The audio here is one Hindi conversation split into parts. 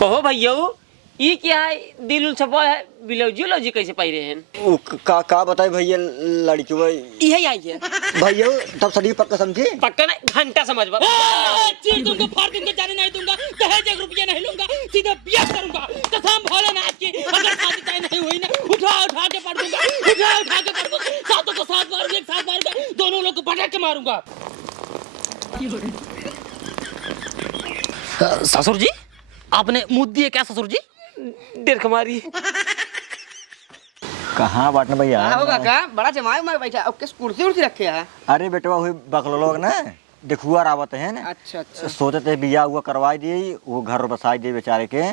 कहो भैया ये क्या है दिल छपा है बिलौजी कैसे पाई रहे हैं वो का बताए भैया लड़की वो यही आई है भैया तब सदी पक्का समझे पक्का नहीं घंटा समझ बा चीर दूंगा फाड़ दूंगा जाने नहीं दूंगा दहेज 1 रुपया नहीं लूंगा सीधा ब्याह करूंगा कसम भोलेनाथ की अगर शादी तय नहीं हुई ना उठा के पड़ दूंगा उठा के पड़ दूंगा सातों को साथ मारूंगा एक साथ मारूंगा दोनों लोग को पटक के मारूंगा। ससुर जी आपने मुँह दिए क्या ससुर जी देर कमारी कहाँ बांटना भैया होगा क्या बड़ा जमाए में बैठा अब किस कुर्सी उर्सी रखे है। अरे बेटवा हुई बकलो लोग ना देखुआ रावत है ना अच्छा सोचते थे बिया हुआ करवाई दी वो घर बसाई दी बेचारे के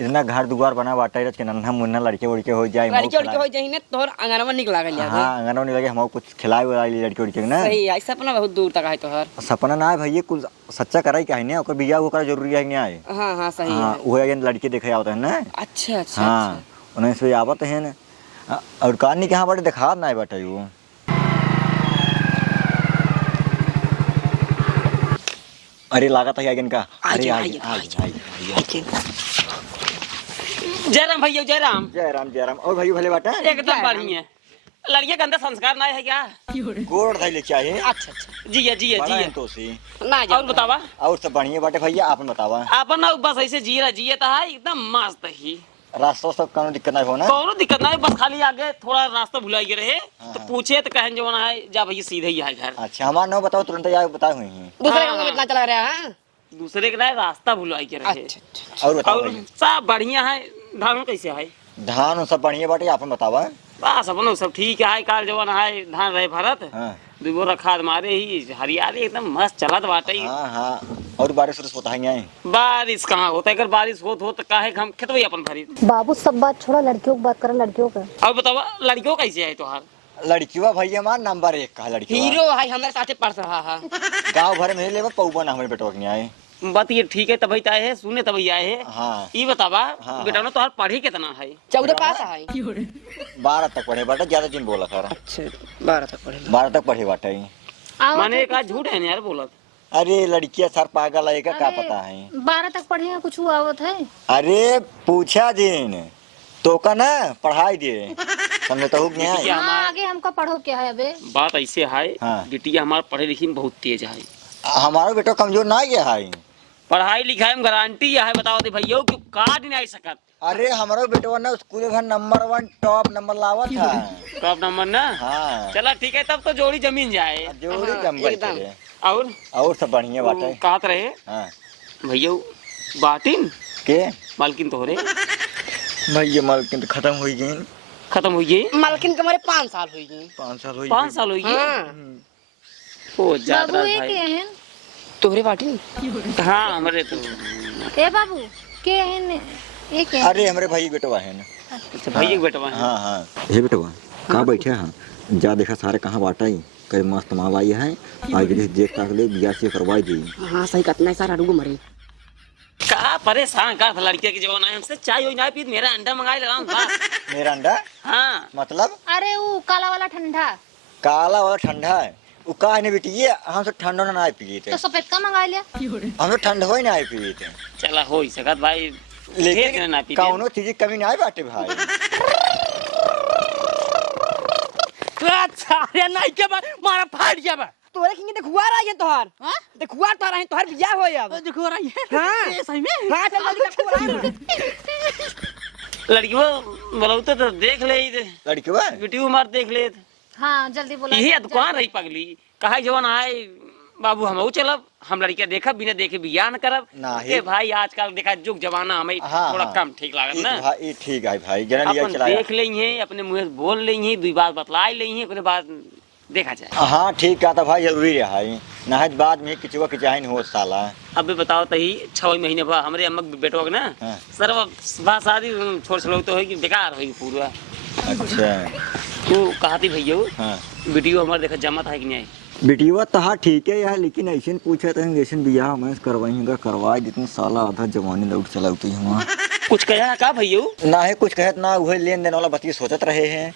इतना घर दुआर बना बाटा रच के नन्हा मुन्ना लड़के उड़के हो जाए लड़के उड़के हो जाए ना तोहर अंगनवा निक लागल जाए। हाँ अंगनवा नहीं लगे हम कुछ खिलाए वाली लड़के उड़के ना सही है सपना बहुत दूर तक है तोहर सपना ना है भैया कुछ सच्चा कराई क्या है ना ओकर बिया हुआ जरूरी है क्या है। हां सही है वो लड़के देखे आवत है ना। अच्छा हाँ उन्हें से आवत है ना और कहानी कहाँ बाटे दिखा ना बाटे वो अरे लागत है इनका अरे जयराम भैया जयराम जयराम और भाई भले बाटा एकदम बढ़िया है लड़के के अंदर संस्कार ना है क्या गोड़ धाई ले चाहिए। अच्छा जी तो सी ना और बतावा और सब बढ़िया बाटे भैया आपन बतावा आपन ना बस ऐसे जिया था एकदम मस्त ही रास्ता सब कोनो दिक्कत नहीं होना कोनो दिक्कत नहीं बस खाली आगे थोड़ा रास्ता भुलाई के रहे तो पूछे तो कहन जो है जा भैया सीधे ही है घर। अच्छा हमारा नाम बताओ तुरंत यार बताए हुए हैं दूसरे गांव में इतना चला रहा है दूसरे के नहीं रास्ता भुलाई के रहे। और बताओ और सब बढ़िया है धान कैसे है धान सब बढ़िया बाटे आपन बतावा बस अपन सब ठीक है काल जवान है धान रहे भरत दुगो रखा मारे ही हरियाली एकदम मस्त चलत बाटे। हाँ और बारिश होता है बारिश कहाँ होता है अगर बारिश हो तो काहे हम खेतवे अपन भरी। बाबू सब बात छोड़ो लड़कियों की बात करो लड़कियों का। और बतावा लड़कियों कैसे है तोहार लड़कियों भैया हमारा नंबर 1 का लड़की हीरो है हमारे साथे पढ़ रहा है गांव भर में ले पौबा ना हमारे बेटो के आए बात ये ठीक है तभी आए है सुने तभी आए है। हाँ ये बतावा बेटा हाँ। तोहार पढ़ी कितना है 14 पास है 12 तक पढ़े बाटा ज्यादा दिन बोला सर। अच्छा 12 तक पढ़े 12 तक पढ़े बाटा माने का झूठ है यार बोलत। अरे लड़कियां सर पागल है का पता है 12 तक पढ़े कुछ आवत है। अरे पूछा दिन तो का ना पढ़ाई दे समझे तो हो गया है। हाँ, आगे हमको पढ़ो क्या है अबे बात ऐसे है हाँ। बिटिया हमारा पढ़े लिखे में बहुत तेज है हमारा बेटा कमजोर ना गया है पढ़ाई लिखाई में गारंटी है बताओ दे भैया कि काट नहीं सकत। अरे हमारा बेटवा ना स्कूल में नंबर 1 टॉप नंबर लावा था टॉप नंबर ना हाँ चला ठीक है तब तो जोड़ी जमीन जाए जोड़ी नंबर और सब बढ़िया बात है कहत रहे हाँ भैया बाटिन के मालकिन तोहरे भैया मालकिन तो खत्म हो गई खत्म हुई है मालकिन के हमारे 5 साल हो गए 5 साल हो 5 साल हुई है ओ ज्यादा बाबू एक भाई हैं तोहरे बाटी हाँ हमारे तो ए बाबू के हैं एक है अरे हमारे भाई बेटवा है ना अच्छा भैया के बेटवा है हाँ ये बेटवा कहाँ बैठे हैं जा देखा सारे कहाँ बाटा ही कई मस्त माल आई है आगे देख ताक ले बिया से करवाई दी। हां सही कितना सारा डूगो मरे का परेशान का लड़के के जवान है हमसे चाय हो ना पी मेरा अंडा मंगाई लगा बस मेरा अंडा हाँ मतलब अरे वो काला वाला ठंडा काला वाला ठंडा है वो का है बेटी हम तो ठंडा ना पिए थे तो सफेद का मंगा लिया हम तो ठंड हो ही ना पिए थे चला हो ही सकत भाई लेकिन ना पी कौनो चीज की कमी ना बाटे भाई अच्छा अरे नहीं के मारा फाड़ गया बा तोरे किंगे देखुआ रहा है तोहार हां देखुआ तो रहा है तोहार बियाह होय अब देखुआ रहा है हां सही में हां चल जल्दी देखुआ लड़की वो बोलते तो देख ले लड़कीवा वीडियो मार देख ले हाँ जल्दी बोला यही दुकान रही पगली कहा जवान आए बाबू हम चलब हम लड़कियां देखब बिना देखे बियाह न करब नहीं भाई आजकल देखा जुग जमाना हमें हाँ, थोड़ा हाँ। कम ठीक लागत ना भाई ठीक है भाई जना लिया अपन चलाया देख लेंगे अपने मुंह से बोल लेंगे दुई बात बतलाई लेंगे उसके बाद देखा जाए। हाँ ठीक क्या था भाई जरूरी है भाई ना बाद में किचवा किचाइन हो साला अब भी बताओ तो ही 6 महीने बाद हमारे अम्मा बेटो ना हाँ। सर बात शादी छोड़ छलो तो है कि बेकार होगी पूरा। अच्छा तो कहा थी भैया हाँ वीडियो हमारे देखा जमा था कि नहीं बेटिया तो हाँ ठीक है यार लेकिन ऐसे पूछे तो ऐसे बियाह मैं करवाई करवाई जितनी साला आधा जवानी लौट चलाती है कुछ कहा का भैया ना है कुछ कहत ना वही लेन देन वाला बतिया सोचत रहे हैं।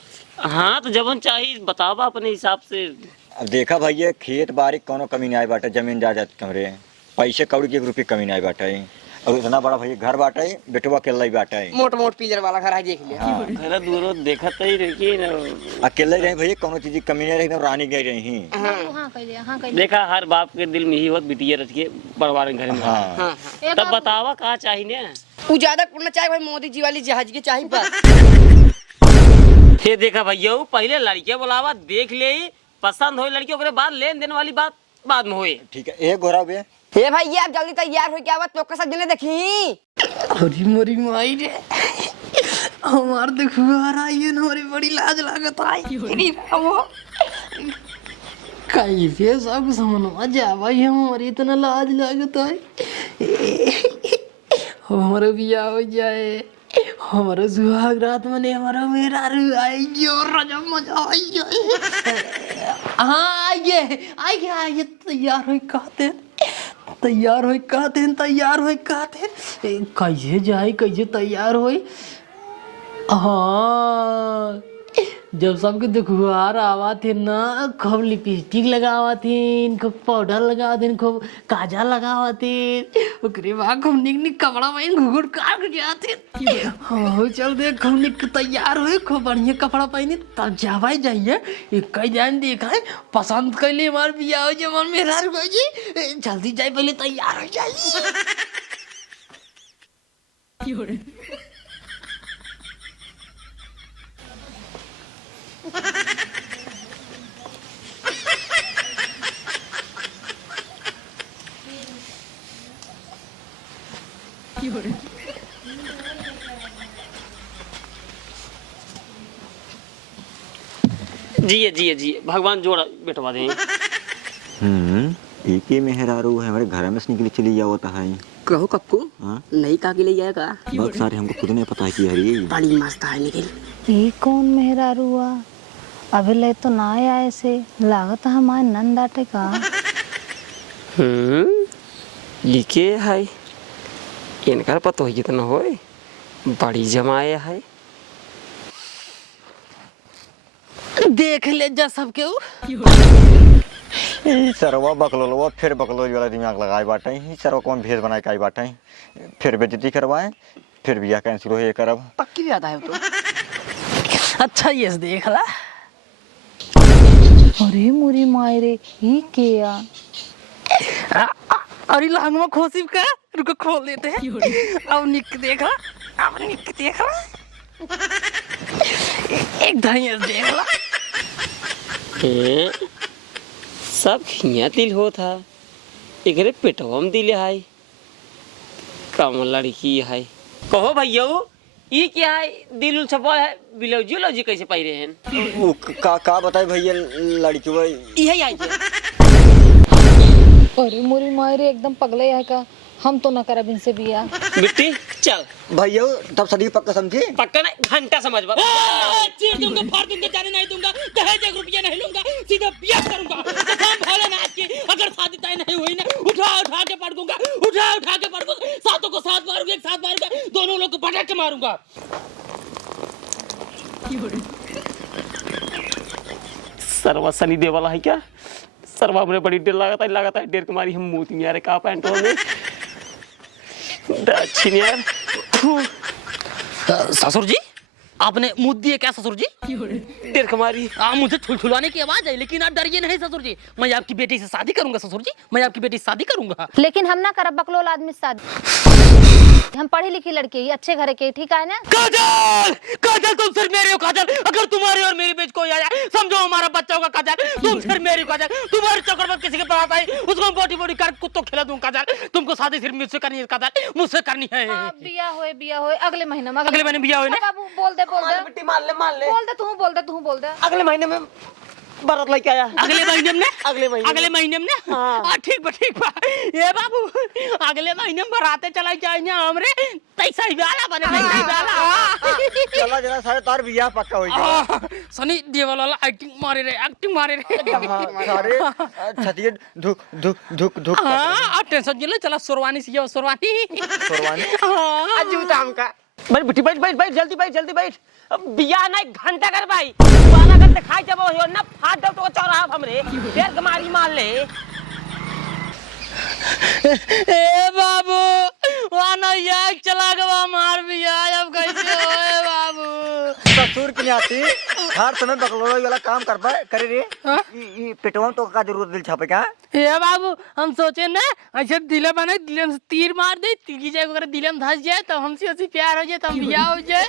हाँ तो जबन चाहिए बतावा अपने हिसाब से। अब देखा भैया खेत बारी कोनो कमी नहीं आई बाटा जमीन जायदाद कमरे पैसे कौड़ी की 1 रुपये कमी नहीं आई बाटा और इतना बड़ा भैया घर बाटा है, बेटवा अकेला ही बाटा है। मोट मोट पिलर वाला घर है, देख लिया। हाँ। घर दूर देखत ही रही ना, अकेले रहे भैया, कोनो चीज की कमी नहीं रही, एकदम रानी गई रही। हाँ कह दिया, हाँ कह दिया। देखा हर बाप के दिल में ही होत बिटिया रच के परिवार घर में। हाँ हाँ ए तब बाबू, बतावा का चाहिए ना। वो ज्यादा करना चाहे भाई, मोदी जी वाली जहाज के चाहिए बस। ये देखा भैया पहले लड़कियां बुलावा, देख ले पसंद हो लड़की, ओकरे बाद लेन देन वाली बात बाद में होए। ठीक है, एक घोड़ा बे। हे भाई ये आप जल्दी तैयार हो, क्या बात तो का सब जने देखी। अरे मोरी माई रे, हमार देखो आ रहा है ना, हमारी बड़ी लाज लागत आई। अरे वो कैसे सब समझ जा भाई, हमारी इतना लाज लागत है। हमारा बियाह हो जाए, हमारा सुहाग रात मने, हमारा मेरा रू आएगी और राजा मजा आएगी। हाँ आइए तैयार हो कहते, तैयार हो कहते, तैयार हो कहते, कैसे जाए, कैसे तैयार हो। हाँ जब सबके दुखवार आवा थे ना, खूब लिपस्टिक लगावा थे, खूब पाउडर लगावा थे, खूब काजल लगावा थे, ओकरे बाद खूब निक निक कपड़ा पहन घुघुर काट के जाते। हाँ चल दे, खूब निक तैयार हुए, खूब बढ़िया कपड़ा पहने, तब जावा जाइए। एक कई जान देखा है, पसंद कर ले, हमार बियाह हो जाए, हमार मेरा जी, जल्दी जाए, पहले तैयार हो जाइए। जिए भगवान जोड़ा बैठवा दे। एक ही मेहरारू है, हमारे घर में से निकली चली जाता है। कहो कप्पू हाँ नहीं का के ले जाएगा, बहुत सारे हमको खुद नहीं पता है कि हरी बड़ी मस्त है लेकिन। ये कौन मेहरारू हुआ? अभी ले तो ना आया, ऐसे लागत है हमारे नंद आटे का। लिखे है इनका पता हो जितना हो, बड़ी जमाया है। देख ले जा सबके सरवा बकलोलवा, फिर बकलोल वाला दिमाग लगाए बाटे ही, सरवा कौन भेज बनाए काई बाटे, फिर बेइज्जती करवाए, फिर बियाह कैंसिल हो, ये करब। पक्की भी आता है वो तो। अच्छा ये देख ला। अरे मुरी मायरे, ये क्या? अरे लांग में खोसिब का, रुको खोल देते हैं। अब निक देखा, अब निक देखा, एक धैर्य देख ला। सब खिया दिल हो था, एकरे पेटवा में दिल है, कम लड़की है। कहो भैया ये क्या है, दिल उल छपा है, बिलौजी उलौजी कैसे पाई रहे हैं? वो का बताए भैया, लड़की वो यही आई है। अरे मुरी मायरे, एकदम पगले है का, हम तो न करब इनसे बिया। बिट्टी चल भैया, तब सदी पक्का समझे। पक्का नहीं, घंटा समझ बा। चीर दूंगा, फाड़ दूंगा, जाने नहीं दूंगा, दहेज 1 रुपया नहीं लूंगा, सीधा ब्याह करूंगा। कसम भोलेनाथ की, अगर शादी तय नहीं हुई ना, उठा के पटकूंगा, उठा के पटकूंगा, सातों को साथ मारूंगा, एक साथ मारूंगा, दोनों लोग को पटक के मारूंगा। सरवा सनी दे वाला है क्या? सरवा मुझे बड़ी डर लगाता है, डेर तुम्हारी हम मूत नहीं आ रहे का पैंटों में दक्षिण यार। ससुर जी आपने मुँह दिए क्या ससुर जी? डेर कुमारी मुझे छुलछुलाने की आवाज है, लेकिन आप डरिए नहीं ससुर जी, मैं आपकी बेटी से शादी करूंगा ससुर जी, मैं आपकी बेटी से शादी करूंगा। लेकिन हम ना करब बकलोल आदमी से शादी, हम पढ़ी लिखी लड़की है, अच्छे घर के, ठीक है ना? काजल, काजल तुम सिर्फ मेरी हो काजल, अगर तुम्हारे और मेरे बीच कोई आया, समझो हमारा बच्चा होगा काजल, तुम सिर्फ मेरी हो काजल, तुम्हारे चक्कर में किसी के पास आई, उसको बोटी बोटी कर कुत्तों खिला दूं काजल, तुमको शादी सिर्फ मुझसे करनी है काजल, मुझसे करनी है। बिया होए अगले महीने में, अगले महीने बिया होए ना? बाबू बोल दे बिट्टी मान ले तू बोल दे। अगले महीने में बारात लेके आया। अगले महीने में? अगले महीने में ना? हाँ ठीक बा ये बाबू, अगले महीने में बराते चला जाएंगे हमरे, तैसा ही वाला बने, तैसा ही वाला। चला जरा सारे तार बियाह पक्का हो जाए। सनी देवल वाला एक्टिंग मारे रे। सारे छतिए धुक धुक धुक धुक। हाँ टेंशन जिले, चला सुरवानी से सुरवानी। हाँ जूता हमका बैठ बिट्टी, बैठ जल्दी बैठ। अब बियाह नहीं घंटा कर भाई, वाला कर दिखाई जब हो ना, फाट दो तो चौराहा हमरे डेर कमारी मार ले। ए बाबू वहाँ नैया चला गवा मार भी आए, अब कैसे होए बाबू? ससुर की आती हर समय बकलोड़ा वाला काम कर पाए करे रे। हाँ? ई पेटवा तो का जरूरत दिल छापे क्या? ये बाबू हम सोचे ना ऐसे दिले बने, दिले में तीर मार दे, तीर की जगह अगर दिले में धंस जाए तो हमसे ऐसी प्यार हो जाए तो हम बियाह हो जाए।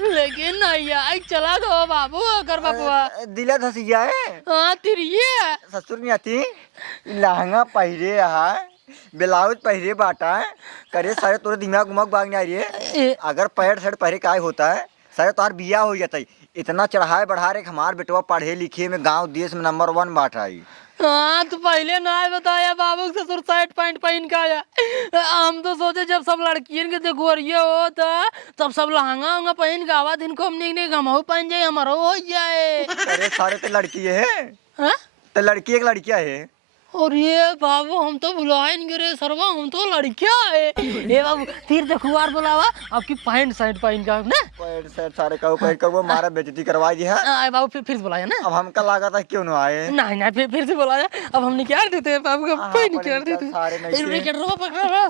लेकिन नैया चला गवा बाबू अगर बाबुआ। दिला धसिया है हाँ तिरिये ससुर नहीं आती लहंगा पहरे है ब्लाउज पहरे बाटा है करे सारे तोरे दिमाग उमग बाग नहीं आ रही है। अगर पैंट शर्ट पहरे काय होता है सारे तोहार बिया हो जाता है। इतना चढ़ाए बढ़ा रे हमार बेटवा पढ़े लिखे में गांव देश में नंबर 1 बाटा है। हाँ तो पहले ना बताया बाबू के ससुर शर्ट पैंट पहन के आया। हम तो सोचे जब सब लड़कियन के देखोरिये होता तब सब लहंगा उंगा पहन के आवा दिन को हम नहीं गमाऊ पहन जाए हमारा हो जाए। अरे सारे तो लड़की है हाँ? तो लड़की एक लड़किया है। और ये बाबू हम तो भुलाए नहीं रे सरवा, हम तो लड़किया है। ये बाबू फिर देखुआर बोलावा आपकी पैंट शर्ट पहन का ना पैंट शर्ट सारे कहू कह के वो मारा बेइज्जती करवा दी है। बाबू फिर से बुलाया ना। अब हमका लगा था क्यों ना आए। नहीं नहीं फिर से बुलाया। अब हम निकाल देते हैं बाबू का हाँ, पैंट पर निकाल इनका देते सारे नहीं थे। हैं।